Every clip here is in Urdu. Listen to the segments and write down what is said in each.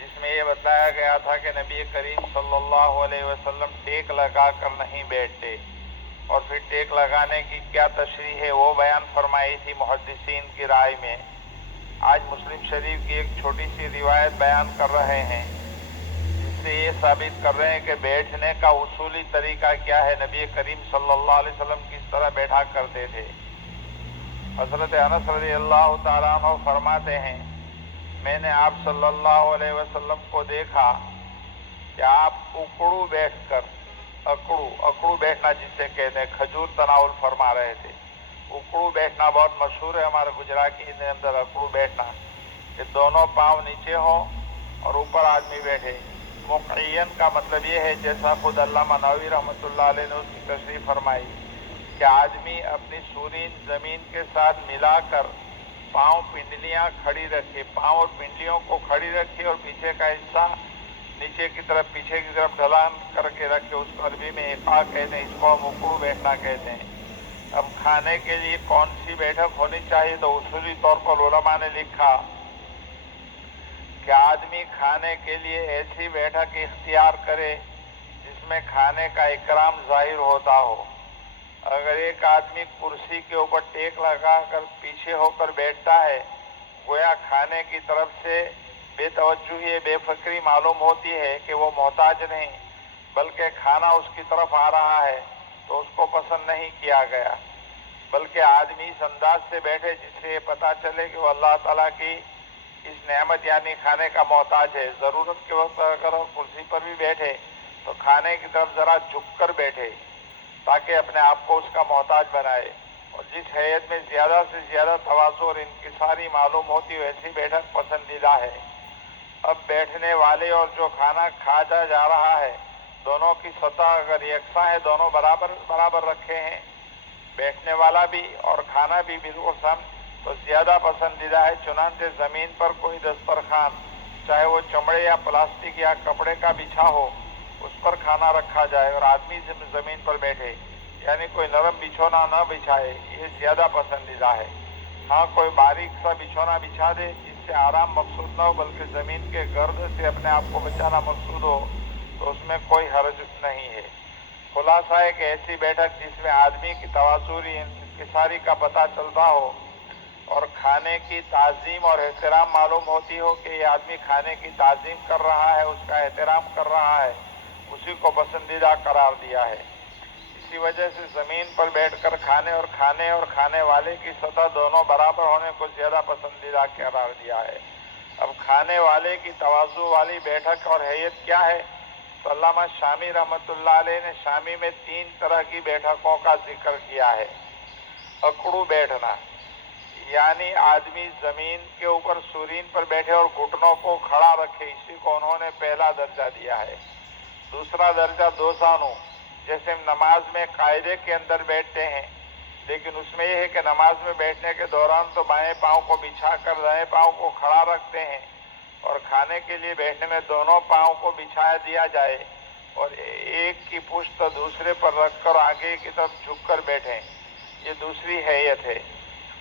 جس میں یہ بتایا گیا تھا کہ نبی کریم صلی اللہ علیہ وسلم ٹیک لگا کر نہیں بیٹھتے، اور پھر ٹیک لگانے کی کیا تشریح ہے وہ بیان فرمائی تھی محدثین کی رائے میں۔ آج مسلم شریف کی ایک چھوٹی سی روایت بیان کر رہے ہیں، جس سے یہ ثابت کر رہے ہیں کہ بیٹھنے کا اصولی طریقہ کیا ہے، نبی کریم صلی اللہ علیہ وسلم کس طرح بیٹھا کرتے تھے۔ حضرت انس رضی اللہ تعالیٰ عنہ فرماتے ہیں، میں نے آپ صلی اللہ علیہ وسلم کو دیکھا کہ آپ اکڑو بیٹھ کر، اکڑو بیٹھنا جسے کہتے ہیں، کھجور تناول فرما رہے تھے۔ اکڑو بیٹھنا بہت مشہور ہے ہمارے گجراتی کے اندر، اکڑو بیٹھنا کہ دونوں پاؤں نیچے ہوں اور اوپر آدمی بیٹھے۔ مقعین کا مطلب یہ ہے، جیسا خود علامہ نووی رحمۃ اللہ علیہ نے اس کی تشریح فرمائی، کہ آدمی اپنی سورین زمین کے ساتھ ملا کر پاؤں پنڈلیاں کھڑی رکھے، پاؤں اور پنڈلیوں کو کھڑی رکھے اور پیچھے کا حصہ نیچے کی طرف، پیچھے کی طرف ڈھلان کر کے رکھے۔ اس کو عربی میں ایقاع کہتے ہیں، اس کو ہم اکڑو بیٹھنا کہتے ہیں۔ اب کھانے کے لیے کون سی بیٹھک ہونی چاہیے، تو اصولی طور پر علماء نے لکھا کہ آدمی کھانے کے لیے ایسی بیٹھک اختیار کرے جس میں کھانے کا اکرام ظاہر ہوتا ہو۔ اگر ایک آدمی کرسی کے اوپر ٹیک لگا کر پیچھے ہو کر بیٹھتا ہے، گویا کھانے کی طرف سے بے توجہی، بے فکری معلوم ہوتی ہے کہ وہ محتاج نہیں بلکہ کھانا اس کی طرف آ رہا ہے، تو اس کو پسند نہیں کیا گیا۔ بلکہ آدمی اس انداز سے بیٹھے جس سے یہ پتہ چلے کہ وہ اللہ تعالیٰ کی اس نعمت یعنی کھانے کا محتاج ہے۔ ضرورت کے وقت اگر وہ کرسی پر بھی بیٹھے تو کھانے کی طرف ذرا جھک کر بیٹھے تاکہ اپنے آپ کو اس کا محتاج بنائے، اور جس حیت میں زیادہ سے زیادہ تواضع اور انکساری معلوم ہوتی ہے ویسی بیٹھک پسندیدہ ہے۔ اب بیٹھنے والے اور جو کھانا کھایا جا رہا ہے، دونوں کی سطح اگر یکساں ہے، دونوں برابر برابر رکھے ہیں، بیٹھنے والا بھی اور کھانا بھی بالکل سم، تو زیادہ پسندیدہ ہے۔ چنانچہ زمین پر کوئی دسترخوان، چاہے وہ چمڑے یا پلاسٹک یا کپڑے کا بچھا ہو، اس پر کھانا رکھا جائے اور آدمی زمین پر بیٹھے، یعنی کوئی نرم بچھونا نہ بچھائے، یہ زیادہ پسندیدہ ہے۔ ہاں کوئی باریک سا بچھونا بچھا دے جس سے آرام مقصود نہ ہو بلکہ زمین کے گرد سے اپنے آپ کو بچانا مقصود ہو، تو اس میں کوئی حرج نہیں ہے۔ خلاصہ ہے کہ ایسی بیٹھک جس میں آدمی کی تواضعی انکساری کا پتہ چلتا ہو اور کھانے کی تعظیم اور احترام معلوم ہوتی ہو کہ یہ آدمی کھانے کی تعظیم کر رہا ہے، اس کا احترام کر رہا ہے، اسی کو پسندیدہ قرار دیا ہے۔ اسی وجہ سے زمین پر بیٹھ کر کھانے اور کھانے والے کی سطح دونوں برابر ہونے کو زیادہ پسندیدہ قرار دیا ہے۔ اب کھانے والے کی تواضع والی بیٹھک اور حیت کیا ہے، تو علامہ شامی رحمۃ اللہ علیہ نے شامی میں 3 طرح کی بیٹھکوں کا ذکر کیا ہے۔ اکڑو بیٹھنا، یعنی آدمی زمین کے اوپر سورین پر بیٹھے اور گھٹنوں کو کھڑا رکھے، اسی کو انہوں نے پہلا درجہ دیا ہے۔ دوسرا درجہ دوسانو، جیسے ہم نماز میں قاعدے کے اندر بیٹھتے ہیں، لیکن اس میں یہ ہے کہ نماز میں بیٹھنے کے دوران تو بائیں پاؤں کو بچھا کر دائیں پاؤں کو کھڑا رکھتے ہیں، اور کھانے کے لیے بیٹھنے میں دونوں پاؤں کو بچھا دیا جائے اور ایک کی پشت دوسرے پر رکھ کر آگے کی طرف جھک کر بیٹھیں، یہ دوسری حیت ہے۔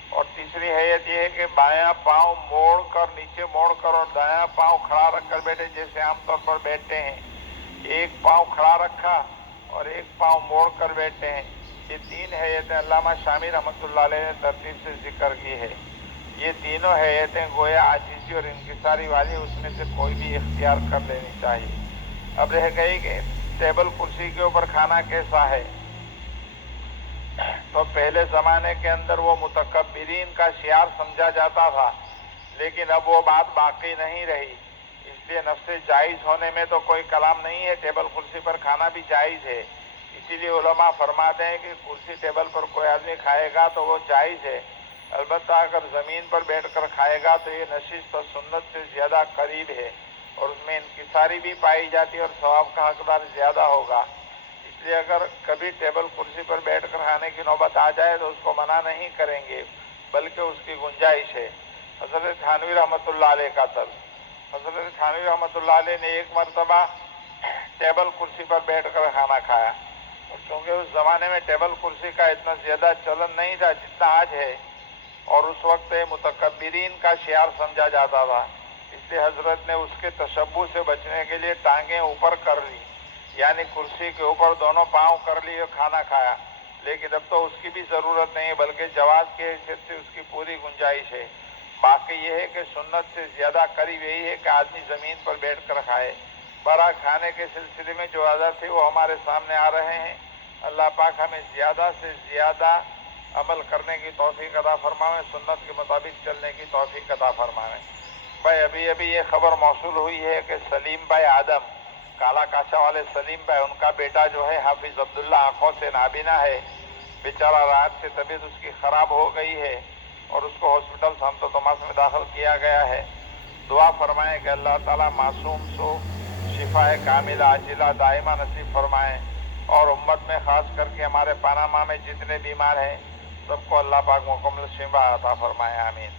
اور تیسری حیت یہ ہے کہ بایاں پاؤں موڑ کر، نیچے موڑ کر، اور دایاں پاؤں کھڑا رکھ کر بیٹھے جیسے عام طور پر بیٹھتے ہیں۔ ایک پاؤں کھڑا رکھا اور ایک پاؤں موڑ کر بیٹھتے ہیں۔ یہ 3 حیتیں علامہ شامی رحمۃ اللہ علیہ نے ترتیب سے ذکر کی ہے۔ یہ تینوں حیتیں گویا عاجزی اور انکساری والی، اس میں سے کوئی بھی اختیار کر لینی چاہیے۔ اب رہ گئی کہ ٹیبل کرسی کے اوپر کھانا کیسا ہے، تو پہلے زمانے کے اندر وہ متکبرین کا شعار سمجھا جاتا تھا، لیکن اب وہ بات باقی نہیں رہی، اس لیے نفس جائز ہونے میں تو کوئی کلام نہیں ہے، ٹیبل کرسی پر کھانا بھی جائز ہے۔ اسی لیے علماء فرماتے ہیں کہ کرسی ٹیبل پر کوئی آدمی کھائے گا تو وہ جائز ہے، البتہ اگر زمین پر بیٹھ کر کھائے گا تو یہ نشست و سنت سے زیادہ قریب ہے، اور اس میں انکساری بھی پائی جاتی ہے اور ثواب کا حقدار زیادہ ہوگا۔ اس لیے اگر کبھی ٹیبل کرسی پر بیٹھ کر کھانے کی نوبت آ جائے تو اس کو منع نہیں کریں گے، بلکہ اس کی گنجائش ہے۔ حضرت تھانوی رحمۃ اللہ علیہ کا طرز، حضرت تھانوی رحمۃ اللہ علیہ نے ایک مرتبہ ٹیبل کرسی پر بیٹھ کر کھانا کھایا، اور چونکہ اس زمانے میں ٹیبل کرسی کا اتنا زیادہ چلن نہیں تھا جتنا آج ہے، اور اس وقت متکبرین کا شعار سمجھا جاتا تھا، اس اس لیے حضرت نے اس کے تشبہ سے بچنے کے لیے ٹانگیں اوپر کر لی، یعنی کرسی کے اوپر دونوں پاؤں کر لیے کھانا کھایا، لیکن اب تو اس کی بھی ضرورت نہیں ہے، بلکہ جواز کی حیثیت سے اس کی پوری گنجائش ہے۔ باقی یہ ہے کہ سنت سے زیادہ قریب یہی ہے کہ آدمی زمین پر بیٹھ کر کھائے۔ برا کھانے کے سلسلے میں جو عادت ہے وہ ہمارے سامنے آ رہے ہیں۔ اللہ پاک ہمیں زیادہ سے زیادہ عمل کرنے کی توفیق عطا فرمائے، سنت کے مطابق چلنے کی توفیق عطا فرمائے۔ بھائی ابھی یہ خبر موصول ہوئی ہے کہ سلیم بھائی آدم، کالا کاشا والے سلیم بھائی، ان کا بیٹا جو ہے حافظ عبداللہ آنکھوں سے نابینا ہے، بیچارہ رات سے طبیعت اس کی خراب ہو گئی ہے اور اس کو ہاسپٹل سنت توماس میں داخل کیا گیا ہے۔ دعا فرمائیں کہ اللہ تعالیٰ معصوم سو شفا کاملہ عاجلہ دائمہ نصیب فرمائیں، اور امت میں خاص کر کے ہمارے پاناما میں جتنے بیمار ہیں سب کو اللہ پاک مکمل شفا عطا فرمائے، آمین۔